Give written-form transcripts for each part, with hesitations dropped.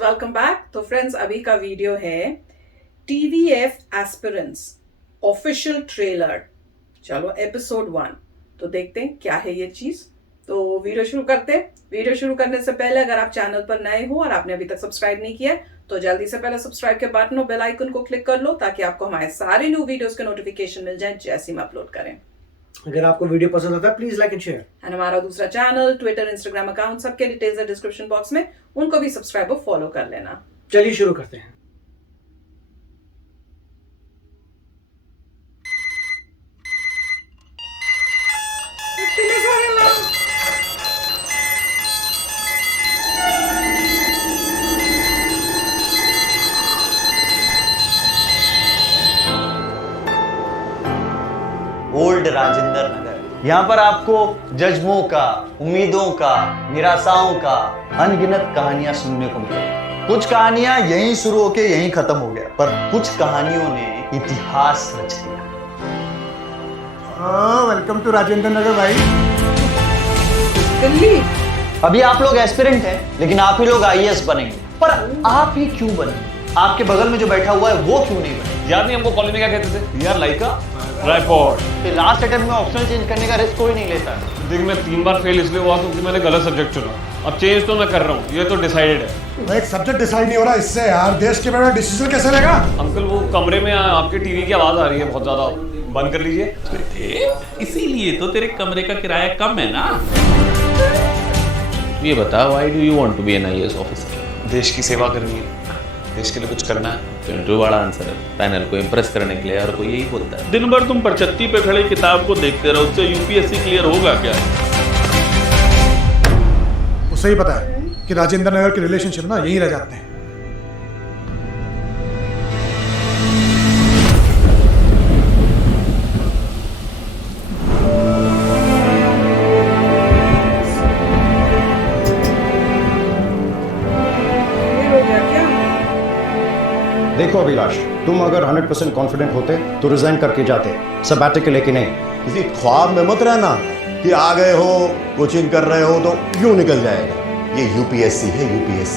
Welcome back. तो friends, अभी का वीडियो है TVF एस्पिरेंट्स ऑफिशियल ट्रेलर। चलो एपिसोड 1 तो देखते हैं क्या है ये चीज। तो वीडियो शुरू करते हैं। वीडियो शुरू करने से पहले अगर आप चैनल पर नए हो और आपने अभी तक सब्सक्राइब नहीं किया तो जल्दी से पहले सब्सक्राइब के बटन और बेल आइकन को क्लिक कर लो ताकि आपको हमारे सारे न्यू वीडियोस के नोटिफिकेशन मिल जाए जैसे हम अपलोड करें। अगर आपको वीडियो पसंद आता है please like and share. And हमारा दूसरा चैनल, ट्विटर, इंस्टाग्राम अकाउंट सबके डिटेल्स है डिस्क्रिप्शन बॉक्स में, उनको भी सब्सक्राइब और फॉलो कर लेना। चलिए शुरू करते हैं। ओल्ड राजेंद्र नगर। यहाँ पर आपको जज्बों का, उम्मीदों का, निराशाओं का अनगिनत कहानियां सुनने को मिलेगी। कुछ कहानियां यहीं शुरू होके यहीं खत्म हो गया, पर कुछ कहानियों ने इतिहास रच दिया। वेलकम टू राजेंद्र नगर भाई। दिल्ली अभी आप लोग एस्पिरेंट हैं, लेकिन आप ही लोग IAS बनेंगे। पर आप ही क्यों बनेंगे? आपके बगल में जो बैठा हुआ है वो क्यों नहीं बने? याद नहीं हमको कॉलेज में क्या कहते थे? We are like a tripod. Last attempt में ऑप्शनल चेंज करने का रिस्क कोई नहीं लेता है। देख, मैं 3 बार फेल इसलिए हुआ क्योंकि मैंने गलत सब्जेक्ट चुना। अब चेंज तो मैं कर रहा हूँ, ये तो डिसाइडेड है। एक सब्जेक्ट डिसाइड नहीं हो रहा इससे यार, देश के बारे में डिसीजन कैसे लेगा? अंकल, वो कमरे में आपके टीवी की आवाज आ रही है बहुत ज्यादा, बंद कर लीजिए। बेटे, इसीलिए तो तेरे कमरे का किराया कम है ना। ये बता, why do you want to be an IAS officer? देश की सेवा करनी है, देश के लिए कुछ करना है। पिंटू बड़ा आंसर है। पैनल को इम्प्रेस करने के लिए हर कोई यही बोलता है। दिन भर तुम परछत्ती पे खड़े किताब को देखते रहो, उससे UPSC क्लियर होगा क्या? उसे ही पता है कि राजेंद्र नगर के रिलेशनशिप ना यहीं रह जाते हैं। देखो अभिलाष, तुम अगर 100% कॉन्फिडेंट होते तो रिजाइन करके जाते, सबैटिकल लेके नहीं। किसी ख्वाब में मत रहना कि आ गए हो, कोचिंग कर रहे हो तो यूं निकल जाएगा। ये UPSC है, UPSC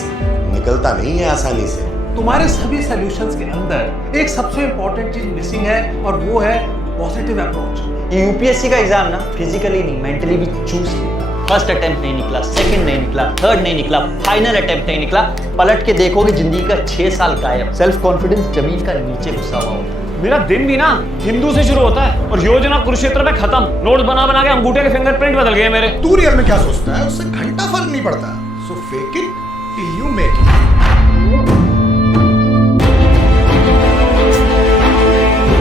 निकलता नहीं है आसानी से। तुम्हारे सभी सॉल्यूशंस के अंदर एक सबसे इंपॉर्टेंट चीज मिसिंग है और वो है पॉजिटिव अप्रोच। ये UPSC का एग्जाम ना फिजिकली नहीं मेंटली भी चूज किया। फर्स्ट अटेम्प्ट नहीं निकला, सेकंड नहीं निकला, थर्ड नहीं निकला, फाइनल अटेम्प्ट नहीं निकला। पलट के देखोगे जिंदगी का 6 साल गायब। सेल्फ कॉन्फिडेंस जमीन का नीचे घुसा हुआ होता है। मेरा दिन भी ना हिंदू से शुरू होता है और योजना कुरुक्षेत्र में खत्म। नोट्स बना बना के अंगूठे के फिंगरप्रिंट बदल गए मेरे। तू रियल में क्या सोचता है उससे घंटा फर्क नहीं पड़ता। So fake it till you make it.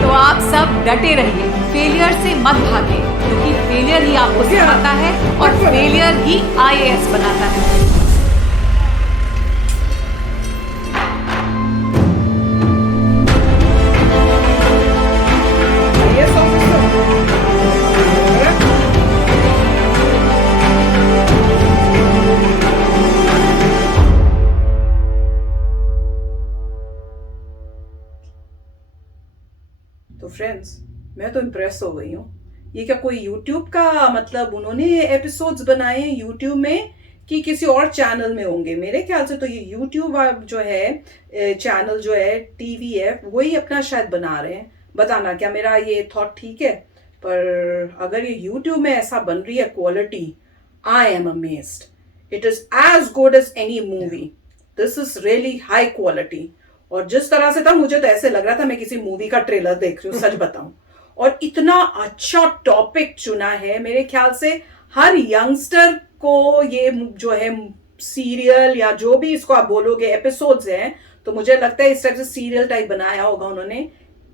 तो आप सब डटे रहिए, फेलियर से मत भागिए, क्योंकि फेलियर ही आपको सिखाता है और फेलियर ही IAS बनाता है। IAS ऑफिसर तो फ्रेंड्स, मैं तो इम्प्रेस हो गई हूँ। ये क्या कोई YouTube का, मतलब उन्होंने एपिसोड्स बनाए हैं YouTube में कि किसी और चैनल में होंगे? मेरे ख्याल से तो ये YouTube जो है चैनल जो है TVF वही अपना शायद बना रहे हैं। बताना क्या मेरा ये थॉट ठीक है? पर अगर ये YouTube में ऐसा बन रही है quality, I am amazed. It is as good as any movie. This is really high quality. और जिस तरह से था मुझे तो ऐसे लग रहा था मैं किसी मूवी का ट्रेलर देख रही हूँ, सच बताऊं। और इतना अच्छा टॉपिक चुना है, मेरे ख्याल से हर यंगस्टर को ये जो है सीरियल या जो भी इसको आप बोलोगे एपिसोड्स हैं, तो मुझे लगता है इस टाइप से सीरियल टाइप बनाया होगा उन्होंने,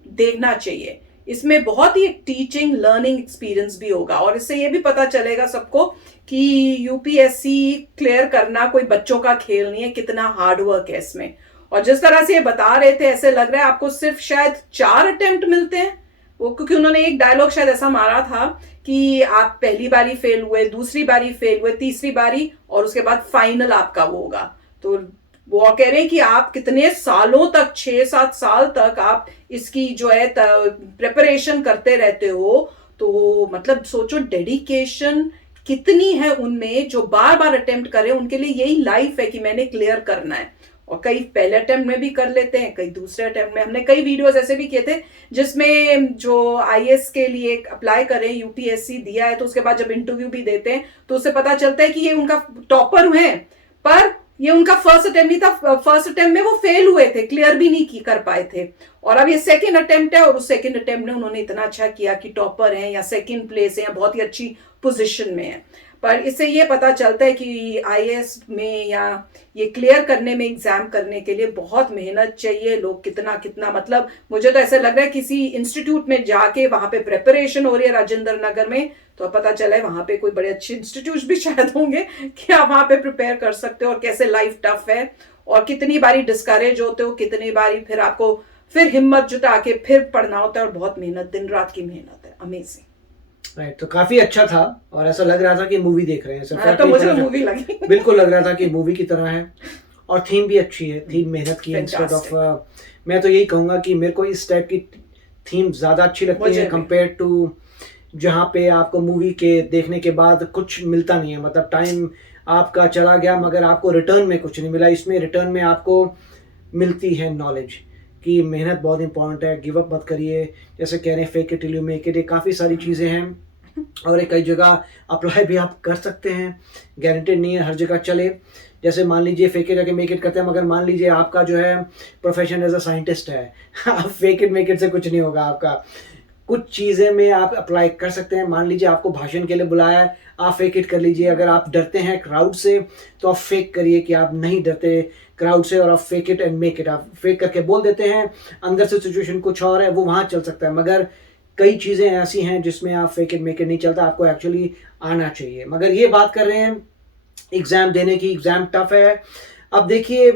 देखना चाहिए। इसमें बहुत ही एक टीचिंग लर्निंग एक्सपीरियंस भी होगा और इससे ये भी पता चलेगा सबको कि UPSC क्लियर करना कोई बच्चों का खेल नहीं है, कितना हार्ड वर्क है इसमें। और जिस तरह से ये बता रहे थे ऐसे लग रहा है आपको सिर्फ शायद 4 अटेम्प्ट मिलते हैं वो, क्योंकि उन्होंने एक डायलॉग शायद ऐसा मारा था कि आप पहली बारी फेल हुए, दूसरी बारी फेल हुए, तीसरी बारी और उसके बाद फाइनल आपका वो होगा। तो वो कह रहे हैं कि आप कितने सालों तक, 6-7 साल तक आप इसकी जो है प्रिपरेशन करते रहते हो। तो मतलब सोचो डेडिकेशन कितनी है उनमें, जो बार बार अटेम्प्ट करें उनके लिए यही लाइफ है कि मैंने क्लियर करना है। और कई पहले अटेम्प्ट में भी कर लेते हैं, कई दूसरे अटेम्प्ट में। हमने कई वीडियोस ऐसे भी किए थे जिसमें जो आईएएस के लिए अप्लाई करें, यूपीएससी दिया है, तो उसके बाद जब इंटरव्यू भी देते हैं तो उससे पता चलता है कि ये उनका टॉपर हुए हैं, पर ये उनका फर्स्ट अटेम्प्ट नहीं था, फर्स्ट अटेम्प्ट में वो फेल हुए थे, क्लियर भी नहीं कर पाए थे, और अब ये सेकंड अटेम्प्ट है और उस सेकंड अटेम्प्ट में उन्होंने इतना अच्छा किया कि टॉपर हैं या सेकंड प्लेस है या बहुत ही अच्छी पोजीशन में है। पर इससे ये पता चलता है कि आईएएस में या ये क्लियर करने में, एग्जाम करने के लिए बहुत मेहनत चाहिए। लोग कितना कितना, मतलब मुझे तो ऐसा लग रहा है किसी इंस्टीट्यूट में जाके वहां पे प्रिपरेशन हो रही है राजेंद्र नगर में, तो पता चला है वहां पे कोई बड़े अच्छे इंस्टीट्यूट भी शायद होंगे कि आप वहां पे प्रिपेयर कर सकते हो, और कैसे लाइफ टफ है और कितनी बारी डिस्करेज होते हो, कितनी बारी फिर आपको फिर हिम्मत जुटा के फिर पढ़ना होता है, और बहुत मेहनत, दिन रात की मेहनत है। अमेजिंग। राइट, तो काफी अच्छा था और ऐसा लग रहा था कि मूवी देख रहे हैं। तो मुझे मूवी लगी बिल्कुल लग रहा था कि मूवी की तरह है, और थीम भी अच्छी है, थीम मेहनत की है इंस्टेड ऑफ। मैं तो यही कहूंगा कि मेरे को इस टाइप की थीम ज्यादा अच्छी लगती है कंपेयर टू जहाँ पे आपको मूवी के देखने के बाद कुछ मिलता नहीं है, मतलब टाइम आपका चला गया मगर आपको रिटर्न में कुछ नहीं मिला। इसमें रिटर्न में आपको मिलती है नॉलेज कि मेहनत बहुत इंपॉर्टेंट है, गिव अप मत करिए, जैसे कह रहे हैं fake it till you make it, ये काफ़ी सारी चीज़ें हैं और कई जगह अप्लाई भी आप कर सकते हैं, गारंटेड नहीं है हर जगह चले। जैसे मान लीजिए फेक इट जाके मेक इट करते हैं, मगर मान लीजिए आपका जो है प्रोफेशन एज अ साइंटिस्ट है आप फेक इट मेक इट से कुछ नहीं होगा आपका। कुछ चीज़ें में आप अप्लाई कर सकते हैं। मान लीजिए आपको भाषण के लिए बुलाया है, आप फेक इट कर लीजिए। अगर आप डरते हैं क्राउड से तो आप फेक करिए कि आप नहीं डरते क्राउड से, और आप fake it and make it, आप फेक करके बोल देते हैं, अंदर से सिचुएशन कुछ और है, वो वहाँ चल सकता है। मगर कई चीज़ें ऐसी हैं जिसमें आप फेक इट मेक इट नहीं चलता, आपको एक्चुअली आना चाहिए। मगर ये बात कर रहे हैं एग्ज़ाम देने की, एग्ज़ाम टफ है। अब देखिए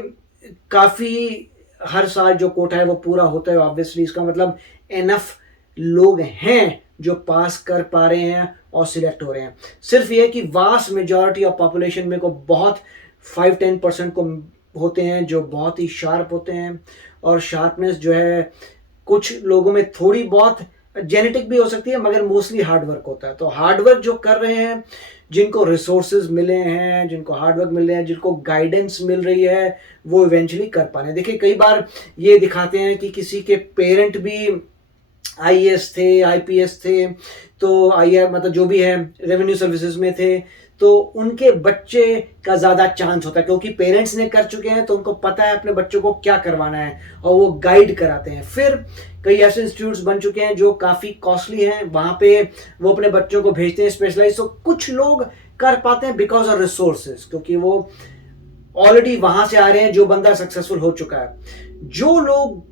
काफ़ी हर साल जो कोटा है वो पूरा होता है ऑब्वियसली, इसका मतलब इनफ लोग हैं जो पास कर पा रहे हैं और सिलेक्ट हो रहे हैं। सिर्फ ये कि वास्ट मेजॉरिटी ऑफ पॉपुलेशन में को बहुत 5-10% को होते हैं जो बहुत ही शार्प होते हैं, और शार्पनेस जो है कुछ लोगों में थोड़ी बहुत जेनेटिक भी हो सकती है, मगर मोस्टली हार्डवर्क होता है। तो हार्डवर्क जो कर रहे हैं, जिनको रिसोर्सेज मिले हैं, जिनको हार्डवर्क मिल रहे हैं, जिनको गाइडेंस मिल रही है, वो इवेंचुअली कर पाने। देखिए कई बार ये दिखाते हैं कि किसी के पेरेंट भी आईएएस थे, आईपीएस थे, तो आईआर मतलब जो भी है रेवेन्यू सर्विसेज में थे, तो उनके बच्चे का ज़्यादा चांस होता है क्योंकि पेरेंट्स ने कर चुके हैं, तो उनको पता है अपने बच्चों को क्या करवाना है और वो गाइड कराते हैं। फिर कई ऐसे इंस्टीट्यूट्स बन चुके हैं जो काफ़ी कॉस्टली हैं, वहाँ पे वो अपने बच्चों को भेजते हैं स्पेशलाइज। तो कुछ लोग कर पाते हैं बिकॉज ऑफ रिसोर्सेज, क्योंकि वो ऑलरेडी वहाँ से आ रहे हैं, जो बंदा सक्सेसफुल हो चुका है। जो लोग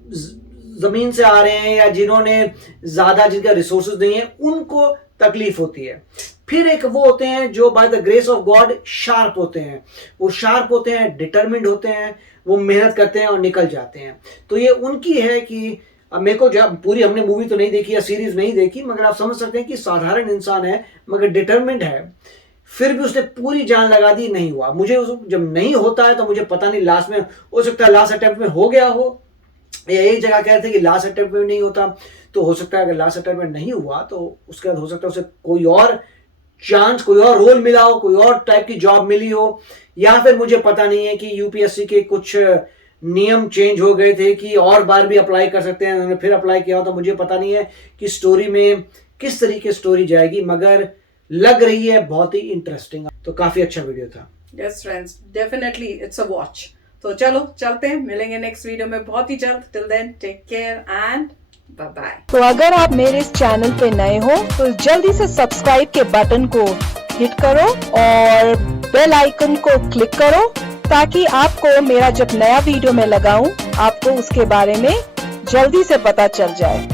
जमीन से आ रहे हैं या जिन्होंने ज्यादा, जिनका रिसोर्सेज नहीं है, उनको तकलीफ होती है। फिर एक वो होते हैं जो by the grace of God sharp होते हैं, वो शार्प होते हैं, डिटरमिन्ड होते हैं, वो मेहनत करते हैं और निकल जाते हैं। तो ये उनकी है कि अब मेरे को जब पूरी हमने मूवी तो नहीं देखी या सीरीज नहीं देखी, मगर आप समझ सकते हैं कि साधारण इंसान है मगर डिटरमिन्ड है, फिर भी उसने पूरी जान लगा दी, नहीं हुआ। मुझे जब नहीं होता है तो मुझे पता नहीं, लास्ट में हो सकता है लास्ट अटेम्प्ट में हो गया हो, या एक जगह कह रहे थे कि लास्ट अटेम्प्ट में नहीं होता, तो हो सकता है अगर लास्ट अटेम्प्ट में नहीं हुआ तो उसके बाद हो सकता है उसे कोई और चांस, कोई और रोल मिला हो, कोई और टाइप की जॉब मिली हो, या फिर मुझे पता नहीं है कि यूपीएससी के कुछ नियम चेंज हो गए थे कि और बार भी अप्लाई कर सकते हैं, उन्होंने फिर अप्लाई किया हो। तो मुझे पता नहीं है कि स्टोरी में किस तरीके स्टोरी जाएगी, मगर लग रही है बहुत ही इंटरेस्टिंग। तो काफी अच्छा वीडियो था। Yes friends, definitely it's a watch. तो चलो चलते हैं, मिलेंगे नेक्स्ट वीडियो में बहुत ही जल्द। Till then take care and bye bye. तो अगर आप मेरे इस चैनल पे नए हो तो जल्दी से सब्सक्राइब के बटन को हिट करो और बेल आइकन को क्लिक करो, ताकि आपको मेरा जब नया वीडियो मैं लगाऊं आपको उसके बारे में जल्दी से पता चल जाए।